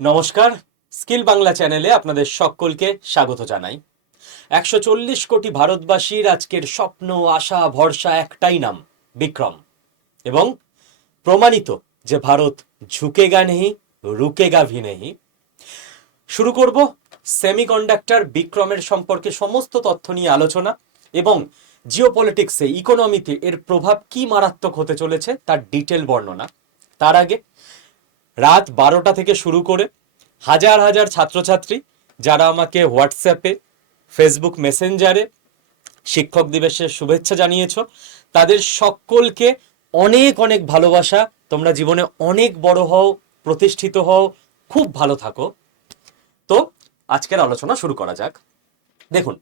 নমস্কার, স্কিল বাংলা চ্যানেলে আপনাদের সকলকে স্বাগত জানাই। 140 কোটি ভারতবাসীর আজকের স্বপ্ন, আশা, ভরসা একটাই নাম, বিক্রম। এবং প্রমাণিত যে ভারত ঝুঁকেগা নেহি, রুকেগা ভি নেহি। শুরু করব সেমিকন্ডাক্টর বিক্রমের সম্পর্কে সমস্ত তথ্য নিয়ে আলোচনা এবং জিওপলিটিক্সে, ইকোনমিতে এর প্রভাব কি মারাত্মক হতে চলেছে তার ডিটেল বর্ণনা। তার আগে রাত 12টা থেকে শুরু করে হাজার হাজার ছাত্রছাত্রী যারা আমাকে হোয়াটসঅ্যাপে, ফেসবুক মেসেঞ্জারে শিক্ষক দিবসের শুভেচ্ছা জানিয়েছ, তাদের সকলকে অনেক অনেক ভালোবাসা। তোমরা জীবনে অনেক বড় হও, প্রতিষ্ঠিত হও, খুব ভালো থাকো। তো আজকের আলোচনা শুরু করা যাক। দেখুন,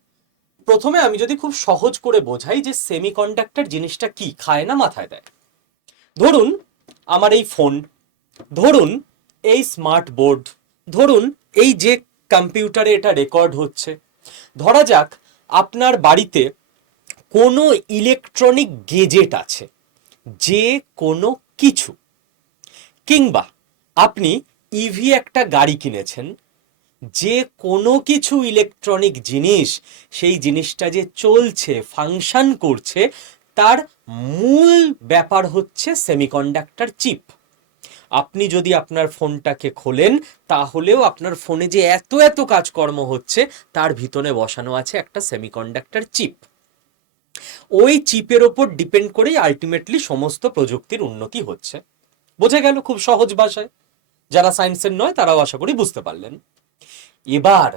প্রথমে আমি যদি খুব সহজ করে বোঝাই যে সেমিকন্ডাক্টর জিনিসটা কি, খায় না মাথায় দেয়। ধরুন আমার এই ফোন, ধরুন এই স্মার্ট বোর্ড, ধরুন এই যে কম্পিউটারে এটা রেকর্ড হচ্ছে, ধরা যাক আপনার বাড়িতে কোনো ইলেকট্রনিক গেজেট আছে, যে কোনো কিছু, কিংবা আপনি ইভি একটা গাড়ি কিনেছেন, যে কোনো কিছু ইলেকট্রনিক জিনিস, সেই জিনিসটা যে চলছে, ফাংশন করছে, তার মূল ব্যাপার হচ্ছে সেমিকন্ডাক্টর চিপ। আপনি যদি আপনার ফোনটাকে খোলেন, তাহলেও আপনার ফোনে যে এত এত কাজকর্ম হচ্ছে, তার ভিতরে বসানো আছে একটা সেমিকন্ডাক্টর চিপ। ওই চিপের ওপর ডিপেন্ড করেই আলটিমেটলি সমস্ত প্রযুক্তির উন্নতি হচ্ছে। বোঝা গেল খুব সহজ ভাষায়? যারা সায়েন্সের নয় তারাও আশা করি বুঝতে পারলেন। এবার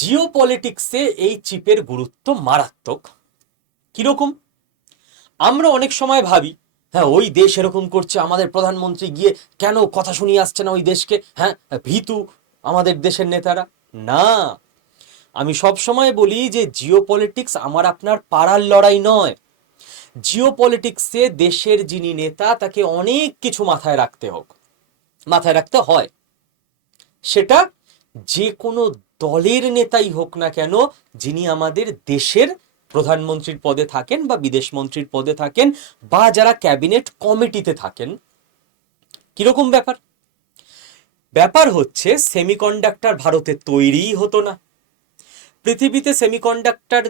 জিওপলিটিক্সে এই চিপের গুরুত্ব মারাত্মক। কিরকম? আমরা অনেক সময় ভাবি, হ্যাঁ ওই দেশ এরকম করছে, আমাদের প্রধানমন্ত্রী গিয়ে কেন কথা শুনিয়ে আসছে না ওই দেশকে, হ্যাঁ ভীতু আমাদের দেশের নেতারা। না, আমি সব সময় বলি যে জিওপলিটিক্স আমার আপনার পাড়ার লড়াই নয়। জিওপলিটিক্সে দেশের যিনি নেতা, তাকে অনেক কিছু মাথায় রাখতে হয়। সেটা যে কোনো দলের নেতাই হোক না কেন, যিনি আমাদের দেশের প্রধানমন্ত্রীর পদে থাকেন বা বিদেশ মন্ত্রীর পদে থাকেন বা যারা ক্যাবিনেট কমিটিতে থাকেন। কিরকম ব্যাপার? ব্যাপার হচ্ছে সেমিকন্ডাক্টর ভারতে তৈরিই হতো না। পৃথিবীতে সেমিকন্ডাক্টর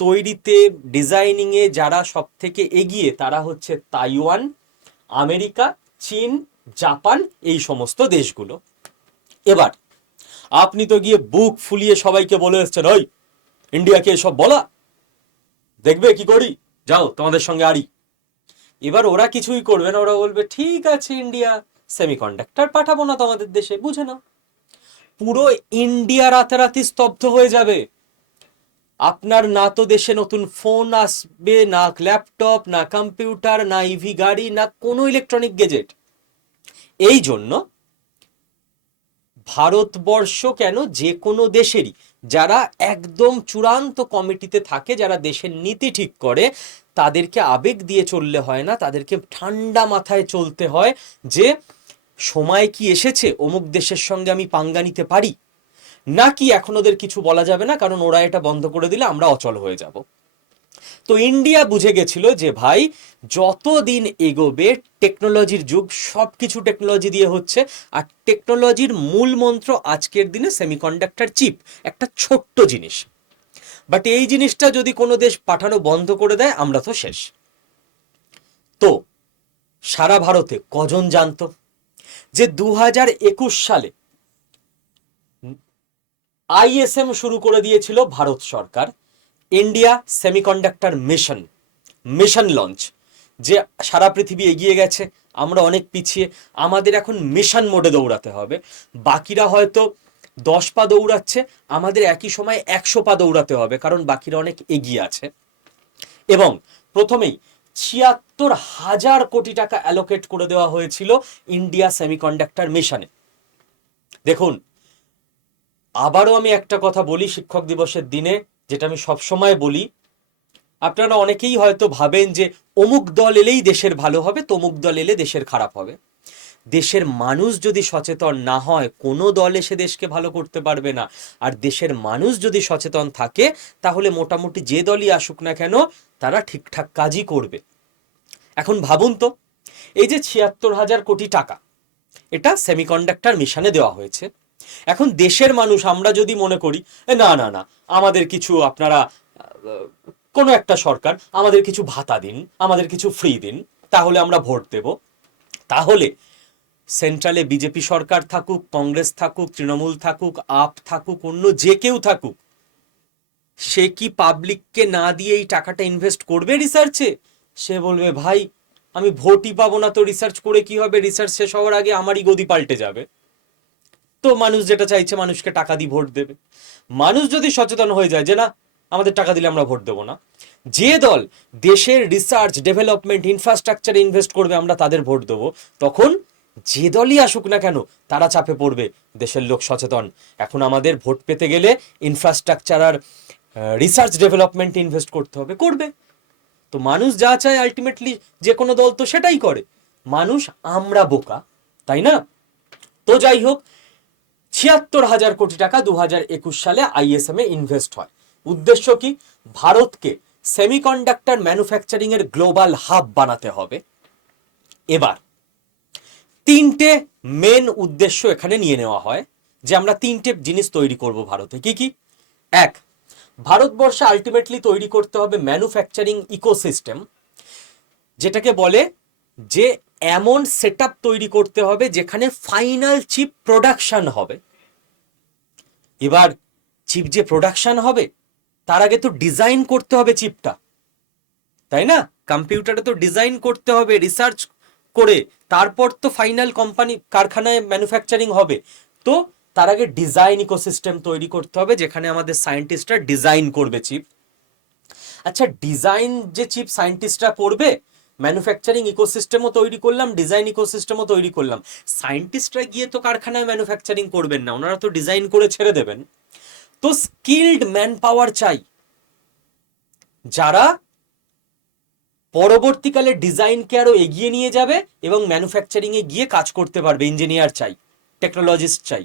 তৈরিতে, ডিজাইনিংয়ে যারা সব থেকে এগিয়ে, তারা হচ্ছে তাইওয়ান, আমেরিকা, চীন, জাপান, এই সমস্ত দেশগুলো। এবার আপনি তো গিয়ে বুক ফুলিয়ে সবাইকে বলে এসছেন, ওই ইন্ডিয়াকে এসব বলা, দেখবে কি করি, যাও তোমাদের সঙ্গে আড়ি। এবার ওরা কিছুই করবে না, ওরা বলবে ঠিক আছে ইন্ডিয়া, সেমিকন্ডাক্টর পাঠাবো না তোমাদের দেশে, বুঝে নাও। পুরো ইন্ডিয়া রাতারাতি স্তব্ধ হয়ে যাবে। আপনার না তো দেশে নতুন ফোন আসবে, না ল্যাপটপ, না কম্পিউটার, না ইভি গাড়ি, না কোনো ইলেকট্রনিক গেজেট। এই জন্য ভারতবর্ষ কেন, যে কোনো দেশেরই যারা একদম চূড়ান্ত কমিটিতে থাকে, যারা দেশের নীতি ঠিক করে, তাদেরকে আবেগ দিয়ে চললে হয় না, তাদেরকে ঠান্ডা মাথায় চলতে হয় যে সময় কি এসেছে অমুক দেশের সঙ্গে আমি পাঙ্গা নিতে পারি, নাকি এখন ওদের কিছু বলা যাবে না, কারণ ওরা এটা বন্ধ করে দিলে আমরা অচল হয়ে যাব। তো ইন্ডিয়া বুঝে গেছিল যে ভাই, যতদিন এগোবে টেকনোলজির যুগ, সব কিছু টেকনোলজি দিয়ে হচ্ছে, আর টেকনোলজির মূল মন্ত্র আজকের দিনে সেমিকন্ডাক্টর চিপ, একটা ছোট্ট জিনিস। বাট এই জিনিসটা যদি কোনো দেশ পাঠানো বন্ধ করে দেয়, আমরা তো শেষ। তো সারা ভারতে কজন জানতো যে 2021 সালে আইএসএম শুরু করে দিয়েছিল ভারত সরকার, India semiconductor mission, mission launch. যে সারা পৃথিবী এগিয়ে গেছে, আমরা অনেক পিছিয়ে, আমাদের এখন মিশন মোডে দৌড়াতে হবে। বাকিরা হয়তো 10 পা দৌড়াচ্ছে, আমাদের একই সময় 100 পা দৌড়াতে হবে, কারণ বাকিরা অনেক এগিয়ে আছে। এবং প্রথমেই 76,000 কোটি টাকা অ্যালোকেট করে দেওয়া হয়েছিল ইন্ডিয়া সেমিকন্ডাক্টর মিশনে। দেখুন, আবারও আমি একটা কথা বলি শিক্ষক দিবসের দিনে, যেটা আমি সবসময় বলি, আপনারা অনেকেই হয়তো ভাবেন যে অমুক দল এলেই দেশের ভালো হবে, তমুক দল এলে দেশের খারাপ হবে। দেশের মানুষ যদি সচেতন না হয়, কোনো দল এসে দেশকে ভালো করতে পারবে না। আর দেশের মানুষ যদি সচেতন থাকে, তাহলে মোটামুটি যে দলই আসুক না কেন, তারা ঠিকঠাক কাজই করবে। এখন ভাবুন তো, এই যে 76,000 কোটি টাকা, এটা সেমিকন্ডাক্টর মিশনে দেওয়া হয়েছে। এখন দেশের মানুষ আমরা যদি মনে করি না না না, আমাদের কিছু আপনারা কোনো একটা সরকার আমাদের কিছু ভাতা দিন, আমাদের কিছু ফ্রি দিন, তাহলে আমরা ভোট দেব, তাহলে সেন্ট্রালে বিজেপি সরকার থাকুক, কংগ্রেস থাকুক, তৃণমূল থাকুক, আপ থাকুক, অন্য যে কেউ থাকুক, সে কি পাবলিককে না দিয়ে এই টাকাটা ইনভেস্ট করবে রিসার্চে? সে বলবে ভাই আমি ভোটই পাবো না, তো রিসার্চ করে কি হবে, রিসার্চ শেষ হওয়ার আগে আমারই গদি পাল্টে যাবে। তো মানুষ যেটা চাইছে, মানুষকে টাকা দিয়ে ভোট দেবে। মানুষ যদি সচেতন হয়ে যায় যে না, আমাদের টাকা দিলে আমরা ভোট দেবো না, যে দল দেশের রিসার্চ ডেভেলপমেন্ট ইনফ্রাস্ট্রাকচারে ইনভেস্ট করবে আমরা তাদের ভোট দেবো, তখন যে দলই আসুক না কেন তারা চাপে পড়বে। দেশের লোক সচেতন, এখন আমাদের ভোট পেতে গেলে ইনফ্রাস্ট্রাকচার আর রিসার্চ ডেভেলপমেন্ট ইনভেস্ট করতে হবে, করবে। তো মানুষ যা চায় আলটিমেটলি যে কোনো দল তো সেটাই করে। মানুষ আমরা বোকা, তাই না? তো যাই হোক, ৭৬,০০০ কোটি টাকা 2021 সালে আইএসএম এ ইনভেস্ট হয়। উদ্দেশ্য কি? ভারতকে সেমিকন্ডাক্টর ম্যানুফ্যাকচারিং এর গ্লোবাল হাব বানাতে হবে। এবার তিনটে মেন উদ্দেশ্য এখানে নিয়ে নেওয়া হয় যে আমরা তিনটে জিনিস তৈরি করব ভারতে। কি কি? এক, ভারতবর্ষে আলটিমেটলি তৈরি করতে হবে ম্যানুফ্যাকচারিং ইকোসিস্টেম, যেটাকে বলে যে এমন সেটআপ তৈরি করতে হবে যেখানে ফাইনাল চিপ প্রোডাকশন হবে। এবার চিপ যে প্রোডাকশন হবে তার আগে তো ডিজাইন করতে হবে চিপটা, তাই না? কম্পিউটারে তো ডিজাইন করতে হবে রিসার্চ করে, তারপর তো ফাইনাল কোম্পানি কারখানায় ম্যানুফ্যাকচারিং হবে। তো তার আগে ডিজাইন ইকোসিস্টেম তৈরি করতে হবে যেখানে আমাদের সায়েন্টিস্টরা ডিজাইন করবে চিপ। আচ্ছা, ডিজাইন যে চিপ সায়েন্টিস্টরা করবে, ম্যানুফ্যাকচারিং ইকোসিস্টেমও তৈরি করলাম, ডিজাইন ইকোসিস্টেমও তৈরি করলাম, সায়েন্টিস্টরা গিয়ে তো কারখানায় ম্যানুফ্যাকচারিং করবেন না, ওনারা তো ডিজাইন করে ছেড়ে দেবেন। তো স্কিলড ম্যান পাওয়ার চাই, যারা পরবর্তীকালে ডিজাইনকে আরো এগিয়ে নিয়ে যাবে এবং ম্যানুফ্যাকচারিং এ গিয়ে কাজ করতে পারবে। ইঞ্জিনিয়ার চাই, টেকনোলজিস্ট চাই।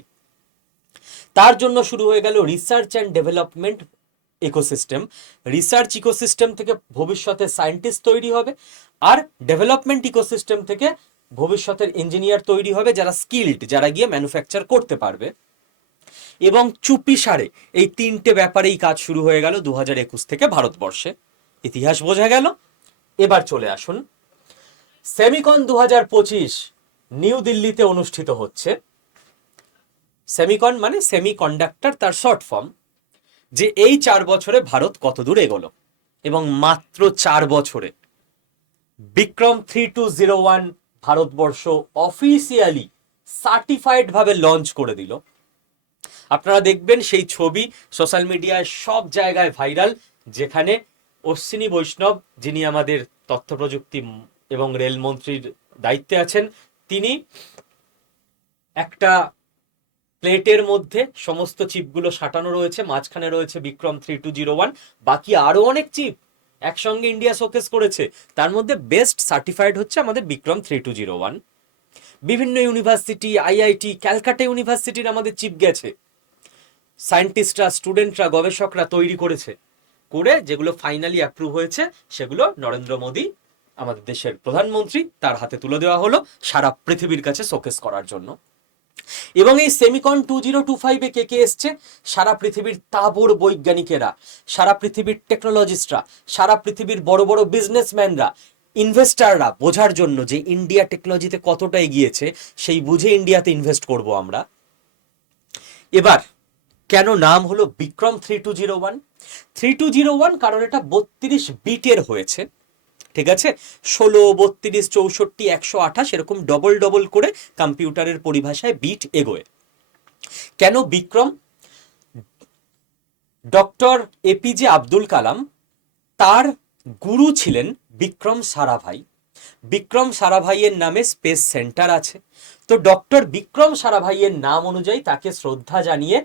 তার জন্য শুরু হয়ে গেল research and development ecosystem. Research ecosystem থেকে ভবিষ্যতের সায়েন্টিস্ট তৈরি হবে, আর ডেভেলপমেন্ট ইকোসিস্টেম থেকে ভবিষ্যতের ইঞ্জিনিয়ার তৈরি হবে যারা স্কিলড, যারা গিয়ে ম্যানুফ্যাকচার করতে পারবে। এবং চুপিসারে এই তিনটে ব্যাপারেই কাজ শুরু হয়ে গেল 2021 থেকে ভারতবর্ষে। ইতিহাস বোঝা গেল। এবার চলে আসুন, সেমিকন 2025 নিউ দিল্লিতে অনুষ্ঠিত হচ্ছে। সেমিকন মানে সেমিকন্ডাক্টর, তার শর্ট ফর্ম। যে এই 4 বছরে ভারত কত দূর এগোলো, এবং মাত্র 4 বছরে বিক্রম 3201 ভারতবর্ষ অফিসিয়ালি সার্টিফাইড ভাবে লঞ্চ করে দিল। আপনারা দেখবেন সেই ছবি সোশ্যাল মিডিয়ায় সব জায়গায় ভাইরাল, যেখানে অশ্বিনী বৈষ্ণব, যিনি আমাদের তথ্য প্রযুক্তি এবং রেলমন্ত্রীর দায়িত্বে আছেন, তিনি একটা প্লেটের মধ্যে সমস্ত চিপগুলো সাঁটানো রয়েছে, মাঝখানে রয়েছে বিক্রম 3201, বাকি আরো অনেক চিপ একসঙ্গে ইন্ডিয়া শোকেস করেছে। তার মধ্যে বেস্ট সার্টিফাইড হচ্ছে আমাদের বিক্রম 3201। বিভিন্ন ইউনিভার্সিটি, আইআইটি, ক্যালকাটা ইউনিভার্সিটির আমাদের চিপ গেছে, সায়েন্টিস্টরা, স্টুডেন্টরা, গবেষকরা তৈরি করেছে, করে যেগুলো ফাইনালি অ্যাপ্রুভ হয়েছে সেগুলো নরেন্দ্র মোদী, আমাদের দেশের প্রধানমন্ত্রী, তার হাতে তুলে দেওয়া হলো সারা পৃথিবীর কাছে শোকেস করার জন্য। এবং এই সেমিকন 2025-এ কে কে এসছে? সারা পৃথিবীর তাবড় বৈজ্ঞানিকেরা, সারা পৃথিবীর টেকনোলজিস্টরা, সারা পৃথিবীর বড় বড় বিজনেসম্যানরা, ইনভেস্টাররা, বোঝার জন্য যে ইন্ডিয়া টেকনোলজিতে কতটা এগিয়েছে, সেই বুঝে ইন্ডিয়াতে ইনভেস্ট করব আমরা। এবার কেন নাম হলো বিক্রম 3201? 3201 কারণ এটা 32 বিটের হয়েছে, ঠিক আছে? 16, 32, 64, 128 এরকম ডবল ডবল করে কম্পিউটারের পরিভাষায় বিট এগোয়। কেন বিক্রম? ডক্টর এপিজে আব্দুল কালাম, তার গুরু ছিলেন বিক্রম সারাভাই। বিক্রম সারাভাইয়ের নামে স্পেস সেন্টার আছে। তো ডক্টর বিক্রম সারাভাইয়ের নাম অনুযায়ী তাকে শ্রদ্ধা জানিয়ে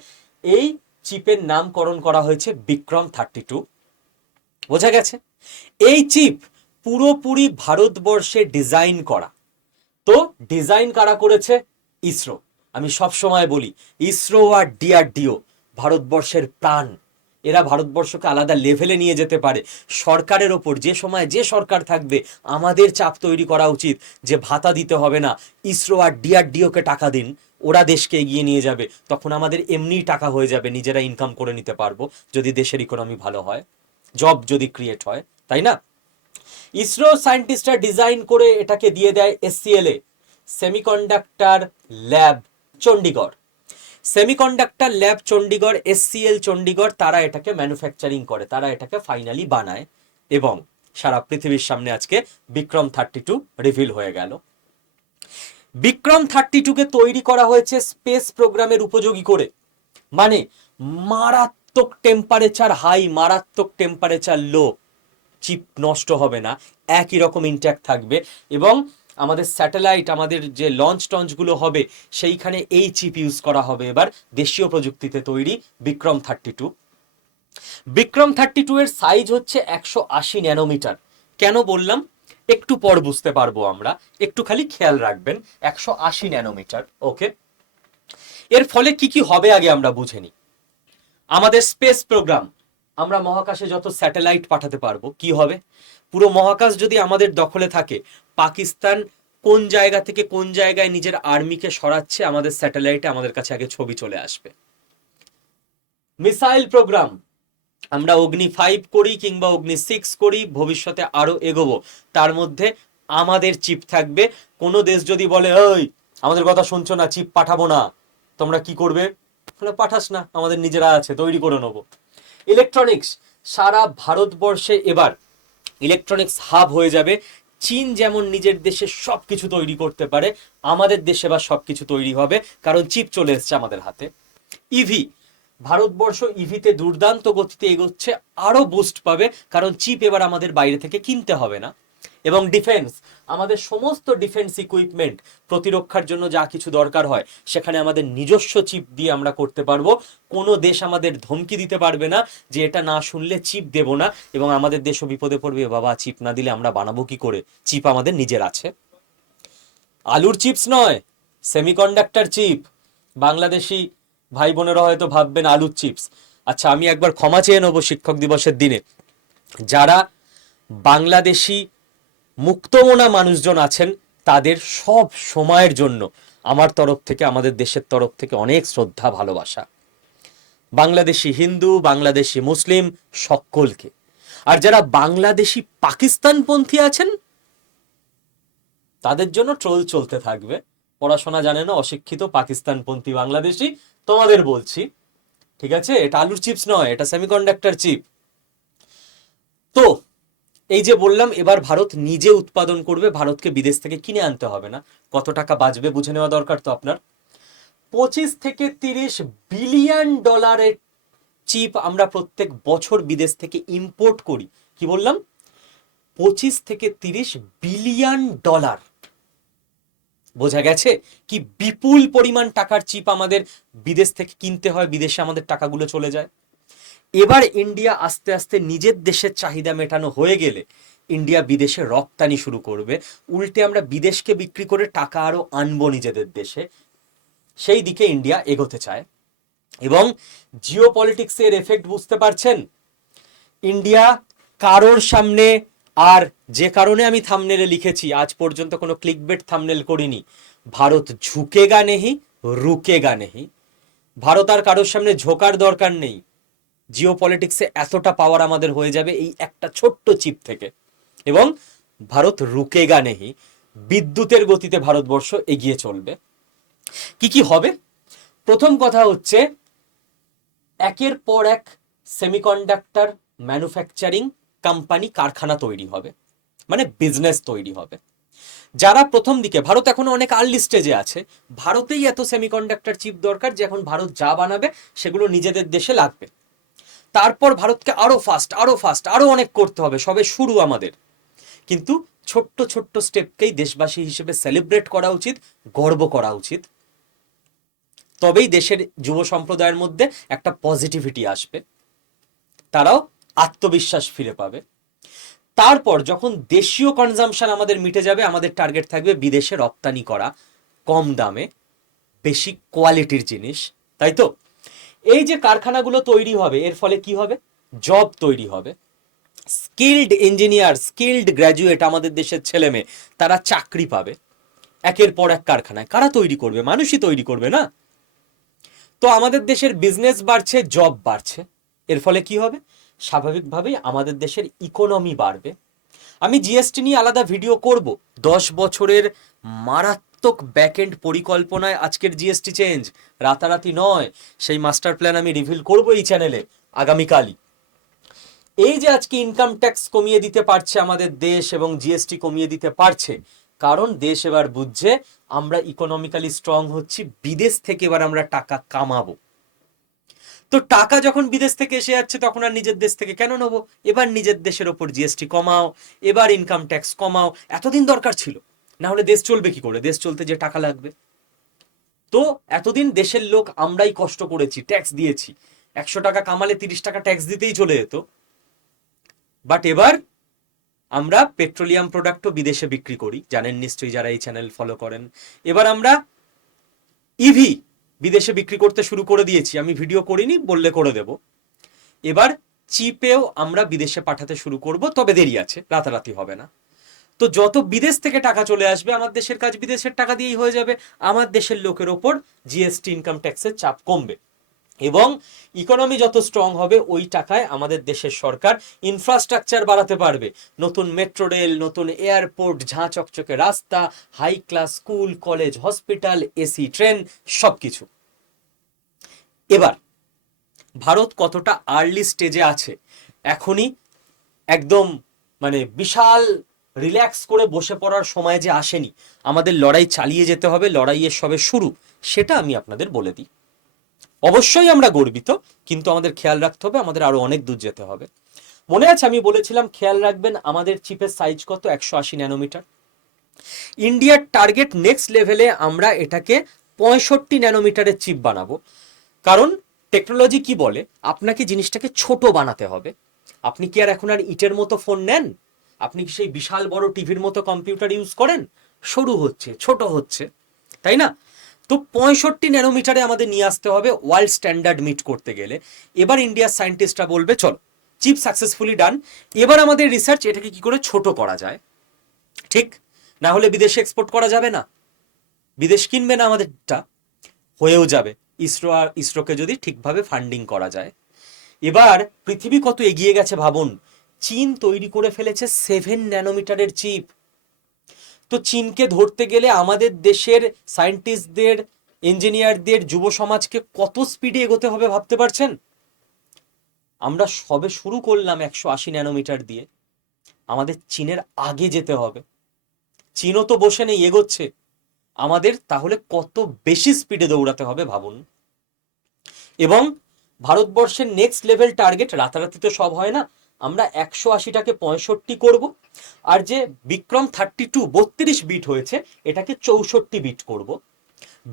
এই চিপের নামকরণ করা হয়েছে বিক্রম 32। বোঝা গেছে? এই চিপ পুরোপুরি ভারতবর্ষে ডিজাইন করা। তো ডিজাইন কারা করেছে? ইসরো। আমি সব সময় বলি ইসরো আর ডিআরডিও ভারতবর্ষের প্রাণ। এরা ভারতবর্ষকে আলাদা লেভেলে নিয়ে যেতে পারে। সরকারের ওপর যে সময় যে সরকার থাকবে আমাদের চাপ তৈরি করা উচিত যে ভাতা দিতে হবে না, ইসরো আর ডিআরডিওকে টাকা দিন, ওরা দেশকে এগিয়ে নিয়ে যাবে, তখন আমাদের এমনিই টাকা হয়ে যাবে, নিজেরা ইনকাম করে নিতে পারবো যদি দেশের ইকোনমি ভালো হয়, জব যদি ক্রিয়েট হয়, তাই না? ইসরো সায়েন্টিস্টরা ডিজাইন করে এটাকে দিয়ে দেয় এসসিএল এ, semiconductor lab Chandigarh. Semiconductor lab Chandigarh, SCL Chandigarh, তারা এটাকে ম্যানুফ্যাকচারিং করে, তারা এটাকে ফাইনালি বানায়, এবং সারা পৃথিবীর সামনে আজকে বিক্রম 32 রিভিল হয়ে গেল। বিক্রম 32কে তৈরি করা হয়েছে স্পেস প্রোগ্রামের উপযোগী করে, মানে মারাত্মক টেম্পারেচার হাই, মারাত্মক টেম্পারেচার লো, চিপ নষ্ট হবে না, একই রকম ইনট্যাক্ট থাকবে, এবং আমাদের স্যাটেলাইট, আমাদের যে লঞ্চ টঞ্চগুলো হবে সেইখানে এই চিপ ইউজ করা হবে এবার দেশীয় প্রযুক্তিতে তৈরি বিক্রম 32। বিক্রম 32 এর সাইজ হচ্ছে 180 ন্যানোমিটার। কেন বললাম একটু পর বুঝতে পারবো আমরা, একটু খালি খেয়াল রাখবেন, 180 ন্যানোমিটার। ওকে, এর ফলে কি কি হবে আগে আমরা বুঝে নিই। আমাদের স্পেস প্রোগ্রাম, আমরা মহাকাশে যত স্যাটেলাইট পাঠাতে পারবো, কি হবে? পুরো মহাকাশ যদি আমাদের দখলে থাকে, পাকিস্তান কোন জায়গা থেকে কোন জায়গায় নিজের আর্মিকে সরাচ্ছে আমাদের স্যাটেলাইটে আমাদের কাছে আগে ছবি চলে আসবে। মিসাইল প্রোগ্রাম, আমরা অগ্নি 5 করি কিংবা অগ্নি 6 করি, ভবিষ্যতে আরো এগোবো, তার মধ্যে আমাদের চিপ থাকবে। কোনো দেশ যদি বলে ওই আমাদের কথা শুনছো না, চিপ পাঠাবো না, তোমরা কি করবে? পাঠাস না, আমাদের নিজেরা আছে, তৈরি করে নেবো। ইলেকট্রনিক্স, সারা ভারতবর্ষে এবার ইলেকট্রনিক্স হাব হয়ে যাবে। চীন যেমন নিজের দেশে সবকিছু তৈরি করতে পারে, আমাদের দেশে এবার সবকিছু তৈরি হবে, কারণ চিপ চলে এসছে আমাদের হাতে। ইভি, ভারতবর্ষ ইভিতে দুর্দান্ত গতিতে এগোচ্ছে, আরো বুস্ট পাবে, কারণ চিপ এবার আমাদের বাইরে থেকে কিনতে হবে না। এবং ডিফেন্স, আমাদের সমস্ত ডিফেন্স ইকুইপমেন্ট, প্রতিরক্ষার জন্য যা কিছু দরকার হয় সেখানে আমাদের নিজস্ব চিপ দিয়ে আমরা করতে পারবো। কোনো দেশ আমাদের ধমকি দিতে পারবে না যে এটা না শুনলে চিপ দেব না, এবং আমাদের দেশও বিপদে পড়বে, বাবা চিপ না দিলে আমরা বানাবো কি করে, চিপ আমাদের নিজের আছে। আলুর চিপস নয়, সেমিকন্ডাক্টর চিপ। বাংলাদেশি ভাই বোনেরা হয়তো ভাববেন আলুর চিপস। আচ্ছা, আমি একবার ক্ষমা চেয়ে নেবো শিক্ষক দিবসের দিনে, যারা বাংলাদেশি মুক্তমনা মানুষজন আছেন তাদের সব সময়ের জন্য আমার তরফ থেকে, আমাদের দেশের তরফ থেকে অনেক শ্রদ্ধা ভালোবাসা। বাংলাদেশি হিন্দু, বাংলাদেশি মুসলিম, সকলকে। আর যারা বাংলাদেশি পাকিস্তানপন্থী আছেন তাদের জন্য ট্রোল চলতে থাকবে, পড়াশোনা জানে না, অশিক্ষিত, পাকিস্তানপন্থী বাংলাদেশি, তোমাদের বলছি, ঠিক আছে? এটা আলুর চিপস নয়, এটা সেমিকন্ডাক্টর চিপ। তো এই যে বললাম, এবার ভারত নিজে উৎপাদন করবে, ভারতকে বিদেশ থেকে কিনে আনতে হবে না। কত টাকা বাঁচবে বুঝে নেওয়া দরকার তো আপনার। 25 থেকে 30 বিলিয়ন ডলারের চিপ আমরা প্রত্যেক বছর বিদেশ থেকে ইম্পোর্ট করি। কি বললাম? 25 থেকে 30 বিলিয়ন ডলার। বোঝা গেছে কি বিপুল পরিমাণ টাকার চিপ আমাদের বিদেশ থেকে কিনতে হয়, বিদেশে আমাদের টাকাগুলো চলে যায়। এবার ইন্ডিয়া আস্তে আস্তে নিজের দেশের চাহিদা মেটানো হয়ে গেলে ইন্ডিয়া বিদেশে রপ্তানি শুরু করবে, উল্টে আমরা বিদেশকে বিক্রি করে টাকা আরো আনবো নিজেদের দেশে। সেই দিকে ইন্ডিয়া এগোতে চায়। এবং জিও পলিটিক্সের এফেক্ট বুঝতে পারছেন? ইন্ডিয়া কারোর সামনে, আর যে কারণে আমি থাম্বনেলে লিখেছি, আজ পর্যন্ত কোনো ক্লিকবেট থাম্বনেল করিনি, ভারত ঝুঁকেগা নেহি রুকেগা নেহি। ভারত আর কারোর সামনে ঝোকার দরকার নেই। জিও পলিটিক্সে এতটা পাওয়ার আমাদের হয়ে যাবে এই একটা ছোট্ট চিপ থেকে। এবং ভারত রুকেগা নেহি, বিদ্যুতের গতিতে ভারতবর্ষ এগিয়ে চলবে। কি কি হবে? প্রথম কথা হচ্ছে, একের পর এক সেমিকন্ডাক্টর ম্যানুফ্যাকচারিং কোম্পানি, কারখানা তৈরি হবে, মানে বিজনেস তৈরি হবে। যারা প্রথম দিকে, ভারত এখনো অনেক আর্লি স্টেজে আছে, ভারতেই এত সেমিকন্ডাক্টর চিপ দরকার যে এখন ভারত যা বানাবে সেগুলো নিজেদের দেশে লাগবে। তারপর ভারতকে আরো ফাস্ট, আরো ফাস্ট, আরো অনেক করতে হবে, সবে শুরু আমাদের। কিন্তু ছোট্ট ছোট্ট স্টেপকেই দেশবাসী হিসেবে সেলিব্রেট করা উচিত, গর্ব করা উচিত। তবেই দেশের যুব সম্প্রদায়ের মধ্যে একটা পজিটিভিটি আসবে, তারাও আত্মবিশ্বাস ফিরে পাবে। তারপর যখন দেশীয় কনজাম্পশন আমাদের মিটে যাবে, আমাদের টার্গেট থাকবে বিদেশে রপ্তানি করা, কম দামে বেশি কোয়ালিটির জিনিস, তাই তো? এই যে কারখানাগুলো তৈরি হবে, এর ফলে কি হবে? জব তৈরি হবে, স্কিল্ড ইঞ্জিনিয়ার, স্কিল্ড গ্র্যাজুয়েট আমাদের দেশের ছেলে মেয়ে তারা চাকরি পাবে একের পর এক কারখানায়। কারা তৈরি করবে? মানুষই তৈরি করবে না? তো আমাদের দেশের বিজনেস বাড়ছে, জব বাড়ছে, এর ফলে কি হবে? স্বাভাবিকভাবেই আমাদের দেশের ইকোনমি বাড়বে। আমি জিএসটি নিয়ে আলাদা ভিডিও করব। 10 বছরের মারাত্মক ব্যাকএন্ড পরিকল্পনায় আজকের জিএসটি চেঞ্জ, রাতারাতি নয়। সেই মাস্টার প্ল্যান আমি রিভিল করব এই চ্যানেলে আগামীকালই। এই যে আজকে ইনকাম ট্যাক্স কমিয়ে দিতে পারছে আমাদের দেশ এবং জিএসটি কমিয়ে দিতে পারছে, কারণ দেশ এবার বুঝছে আমরা ইকোনমিক্যালি স্ট্রং হচ্ছি, বিদেশ থেকে এবার আমরা টাকা কামাবো। তো টাকা যখন বিদেশ থেকে এসে যাচ্ছে তখন আর নিজের দেশ থেকে কেন নেবো? এবার নিজের দেশের ওপর জিএসটি কমাও, এবার ইনকাম ট্যাক্স কমাও। এতদিন দরকার ছিল, না হলে দেশ চলবে কি করে? দেশ চলতে যে টাকা লাগবে। তো এতদিন দেশের লোক আমরাই কষ্ট করেছি, ট্যাক্স দিয়েছি, 100 টাকা কামালে 30 টাকা ট্যাক্স দিতেই চলে যেত। বাট এবার আমরা পেট্রোলিয়াম প্রোডাক্টও বিদেশে বিক্রি করি, জানেন নিশ্চয়ই যারা এই চ্যানেল ফলো করেন। এবার আমরা ইভি বিদেশে বিক্রি করতে শুরু করে দিয়েছি, আমি ভিডিও করিনি, বললে করে দেব। এবার চিপেও আমরা বিদেশে পাঠাতে শুরু করব, তবে দেরি আছে, রাতারাতি হবে না। তো যত বিদেশ থেকে টাকা চলে আসবে, আমার দেশের কাজ বিদেশের টাকা দিয়েই হয়ে যাবে, আমার দেশের লোকের ওপর জিএসটি ইনকাম ট্যাক্সের চাপ কমবে। এবং ইকোনমি যত স্ট্রং হবে, ওই টাকায় আমাদের দেশের সরকার ইনফ্রাস্ট্রাকচার বাড়াতে পারবে, নতুন মেট্রো রেল, নতুন এয়ারপোর্ট, ঝাঁ চকচকে রাস্তা, high class school, college, hospital, AC train, সবকিছু। এবার ভারত কতটা আর্লি স্টেজে আছে, এখনই একদম মানে বিশাল রিল্যাক্স করে বসে পড়ার সময় যে আসেনি, আমাদের লড়াই চালিয়ে যেতে হবে, লড়াইয়ের সবে শুরু, সেটা আমি আপনাদের বলে দিই। অবশ্যই আমরা গর্বিত, কিন্তু আমাদের খেয়াল রাখতে হবে, আমাদের আরো অনেক দূর যেতে হবে। মনে আছে আমি বলেছিলাম, খেয়াল রাখবেন আমাদের চিপের সাইজ কত? 180 ন্যানোমিটার। ইন্ডিয়ার টার্গেট নেক্সট লেভেলে আমরা এটাকে 65 ন্যানোমিটারের চিপ বানাবো। কারণ টেকনোলজি কি বলে, আপনাকে জিনিসটাকে ছোট বানাতে হবে। আপনি কি আর এখন আর ইটের মতো ফোন নেন? আপনি কি সেই বিশাল বড় টিভির মতো কম্পিউটার ইউজ করেন? সরু হচ্ছে, ছোট হচ্ছে, তাই না? তো 65 ন্যানোমিটারে আমাদের নিয়ে আসতে হবে ওয়ার্ল্ড স্ট্যান্ডার্ড মিট করতে গেলে। এবার ইন্ডিয়ার সায়েন্টিস্টরা বলবে চলো, চিপ সাকসেসফুলি ডান, এবার আমাদের রিসার্চ এটাকে কি করে ছোট করা যায়। ঠিক, না হলে বিদেশে এক্সপোর্ট করা যাবে না, বিদেশ কিনবে না আমাদেরটা। হয়েও যাবে ইসরোকে যদি ঠিকভাবে ফান্ডিং করা যায়। এবার পৃথিবী কত এগিয়ে গেছে ভাবুন, চীন তৈরি করে ফেলেছে 7 ন্যানোমিটারের চিপ। তো চীনকে ধরতে গেলে আমাদের দেশের সায়েন্টিস্টদের, ইঞ্জিনিয়ারদের, যুব সমাজকে কত স্পিডে এগোতে হবে ভাবতে পারছেন? আমরা সবে শুরু করলাম 180 ন্যানোমিটার দিয়ে, আমাদের চীনের আগে যেতে হবে। চীনও তো বসে নেই, এগোচ্ছে, আমাদের তাহলে কত বেশি স্পিডে দৌড়াতে হবে ভাবুন। এবং ভারতবর্ষের নেক্সট লেভেল টার্গেট, রাতারাতি তো সব হয় না, আমরা 180টাকে 65 করব, আর যে বিক্রম 32 32 বিট হয়েছে এটাকে 64 বিট করব।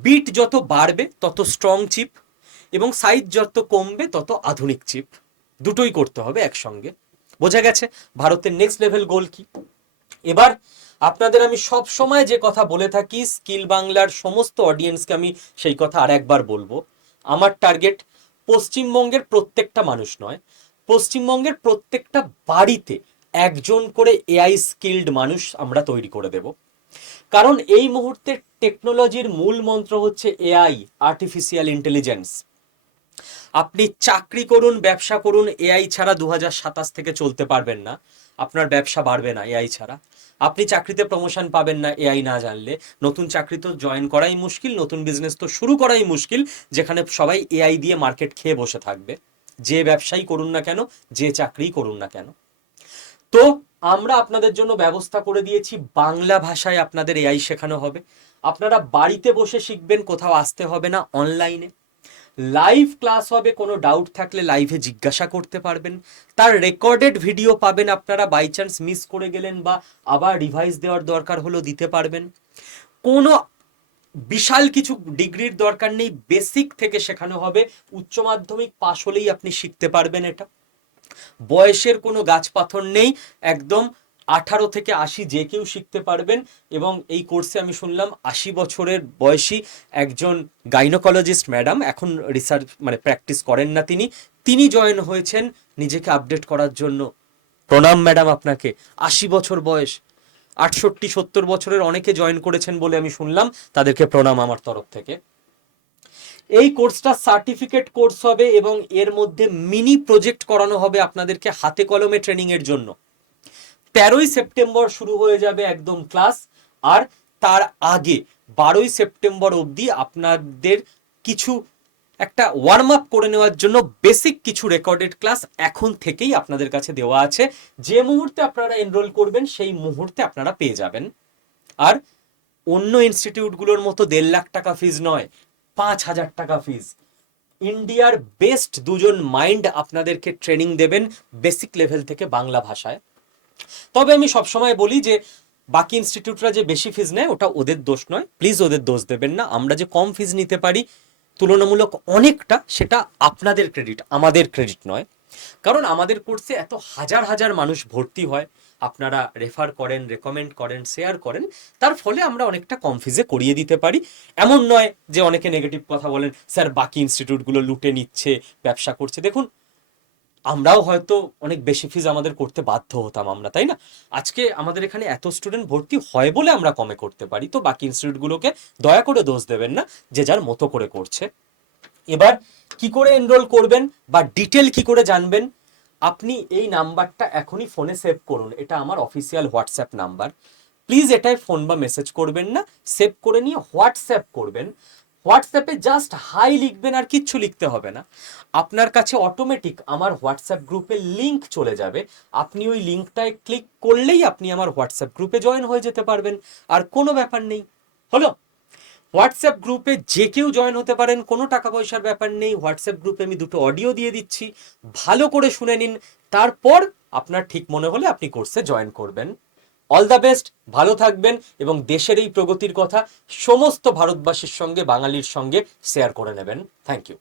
বিট যত বাড়বে তত স্ট্রং চিপ, এবং সাইজ যত কমবে তত আধুনিক চিপ। দুটোই করতে হবে একসঙ্গে। বোঝা গেছে ভারতের নেক্সট লেভেল গোল কি? এবার আপনাদের আমি সব সময় যে কথা বলে থাকি, স্কিল বাংলার সমস্ত অডিয়েন্সকে আমি সেই কথা আর একবার বলবো। আমার টার্গেট পশ্চিমবঙ্গের প্রত্যেকটা মানুষ নয়, পশ্চিমবঙ্গের প্রত্যেকটা বাড়িতে একজন করে এআই স্কিল্ড মানুষ আমরা তৈরি করে দেব। কারণ এই মুহূর্তে টেকনোলজির মূল মন্ত্র হচ্ছে এআই, আর্টিফিশিয়াল ইন্টেলিজেন্স। আপনি চাকরি করুন, ব্যবসা করুন, এআই ছাড়া 2027 থেকে চলতে পারবেন না। আপনার ব্যবসা বাড়বে না এআই ছাড়া। আপনি চাকরিতে প্রমোশন পাবেন না এআই না জানলে। নতুন চাকরি তো জয়েন করাই মুশকিল, নতুন বিজনেস তো শুরু করাই মুশকিল, যেখানে সবাই এআই দিয়ে মার্কেট খেয়ে বসে থাকবে। যে ব্যবসায়ী করুন না কেন, যে চাকরি করুন না কেন। তো আমরা আপনাদের জন্য ব্যবস্থা করে দিয়েছি, বাংলা ভাষায় আপনাদের এআই শেখানো হবে। আপনারা বাড়িতে বসে শিখবেন, কোথাও আসতে হবে না, অনলাইনে লাইভ ক্লাস হবে, কোনো ডাউট থাকলে লাইভে জিজ্ঞাসা করতে পারবেন। তার রেকর্ডেড ভিডিও পাবেন, আপনারা বাই চান্স মিস করে গেলেন বা আবার রিভাইজ দেওয়ার দরকার হলো দিতে পারবেন। কোনো বিশাল কিছু ডিগ্রির দরকার নেই, বেসিক থেকে শেখানো হবে, উচ্চ মাধ্যমিক পাশ হলেই আপনি শিখতে পারবেন এটা। বয়সের কোনো গাছ পাথর নেই, একদম 18 থেকে 80 যে কেউ শিখতে পারবেন। এবং এই কোর্সে আমি শুনলাম 80 বছরের বয়সী একজন গাইনোকোলজিস্ট ম্যাডাম, এখন রিসার্চ মানে প্র্যাকটিস করেন না, তিনি জয়েন হয়েছেন নিজেকে আপডেট করার জন্য। প্রণাম ম্যাডাম আপনাকে, 80 বছর বয়স। 68-70 বছরের অনেকে জয়েন করেছেন বলে আমি শুনলাম, তাদেরকে প্রণাম আমার তরফ থেকে। এই কোর্সটা সার্টিফিকেট কোর্স হবে এবং এর মধ্যে মিনি প্রজেক্ট করানো হবে আপনাদেরকে হাতে কলমে ট্রেনিং এর জন্য। 13ই সেপ্টেম্বর শুরু হয়ে যাবে একদম ক্লাস, আর তার আগে 12ই সেপ্টেম্বর অবধি আপনাদের কিছু একটা ওয়ার্ম আপ করে নেওয়ার জন্য বেসিক কিছু রেকর্ডেড ক্লাস এখন থেকেই আপনাদের কাছে দেওয়া আছে। যে মুহূর্তে আপনারা এনরোল করবেন সেই মুহূর্তে আপনারা পেয়ে যাবেন। আর অন্য ইনস্টিটিউটগুলোর মতো 1.5 লাখ টাকা ফিজ নয়, 5,000 টাকা ফিজ। ইন্ডিয়ার বেস্ট দুজন মাইন্ড আপনাদেরকে ট্রেনিং দেবেন বেসিক লেভেল থেকে বাংলা ভাষায়। তবে আমি সবসময় বলি যে বাকি ইনস্টিটিউটরা যে বেশি ফিজ নেয় ওটা ওদের দোষ নয়, প্লিজ ওদের দোষ দেবেন না। আমরা যে কম ফিজ নিতে পারি তুলনামূলক অনেকটা, সেটা আপনাদের ক্রেডিট, আমাদের ক্রেডিট নয়। কারণ আমাদের কোর্সে এত হাজার হাজার মানুষ ভর্তি হয়, আপনারা রেফার করেন, রেকমেন্ড করেন, শেয়ার করেন, তার ফলে আমরা অনেকটা কম ফিজে করিয়ে দিতে পারি। এমন নয় যে অনেকে নেগেটিভ কথা বলেন, স্যার বাকি ইনস্টিটিউটগুলো লুটে নিচ্ছে, ব্যবসা করছে। দেখুন, আমরাও হয়তো অনেক বেশি ফিজ আমাদের করতে বাধ্য হতাম আমরা, তাই না? আজকে আমাদের এখানে এত স্টুডেন্ট ভর্তি হয় বলে আমরা কমে করতে পারি। তো বাকি ইনস্টিটিউটগুলোকে দয়া করে দোষ দেবেন না, যে যার মতো করে করছে। এবার কি করে এনরোল করবেন বা ডিটেল কি করে জানবেন, আপনি এই নাম্বারটা এখনই ফোনে সেভ করুন। এটা আমার অফিসিয়াল হোয়াটসঅ্যাপ নাম্বার। প্লিজ এটায় ফোন বা মেসেজ করবেন না, সেভ করে নিয়ে হোয়াটসঅ্যাপ করবেন। হোয়াটসঅ্যাপে জাস্ট হাই লিখবেন, আর কিচ্ছু লিখতে হবে না। আপনার কাছে অটোমেটিক আমার হোয়াটসঅ্যাপ গ্রুপে লিংক চলে যাবে। আপনি ওই লিংকটায় ক্লিক করলেই আপনি আমার হোয়াটসঅ্যাপ গ্রুপে জয়েন হয়ে যেতে পারবেন। আর কোনো ব্যাপার নেই, হলো? হোয়াটসঅ্যাপ গ্রুপে যে কেউ জয়েন হতে পারেন, কোনো টাকা পয়সার ব্যাপার নেই। হোয়াটসঅ্যাপ গ্রুপে আমি 2টো অডিও দিয়ে দিচ্ছি, ভালো করে শুনে নিন। তারপর আপনার ঠিক মনে হলে আপনি কোর্সে জয়েন করবেন। অল দ্য বেস্ট, ভালো থাকবেন এবং দেশের এই প্রগতির কথা সমস্ত ভারতবাসীর সঙ্গে, বাঙালির সঙ্গে শেয়ার করে নেবেন। Thank you.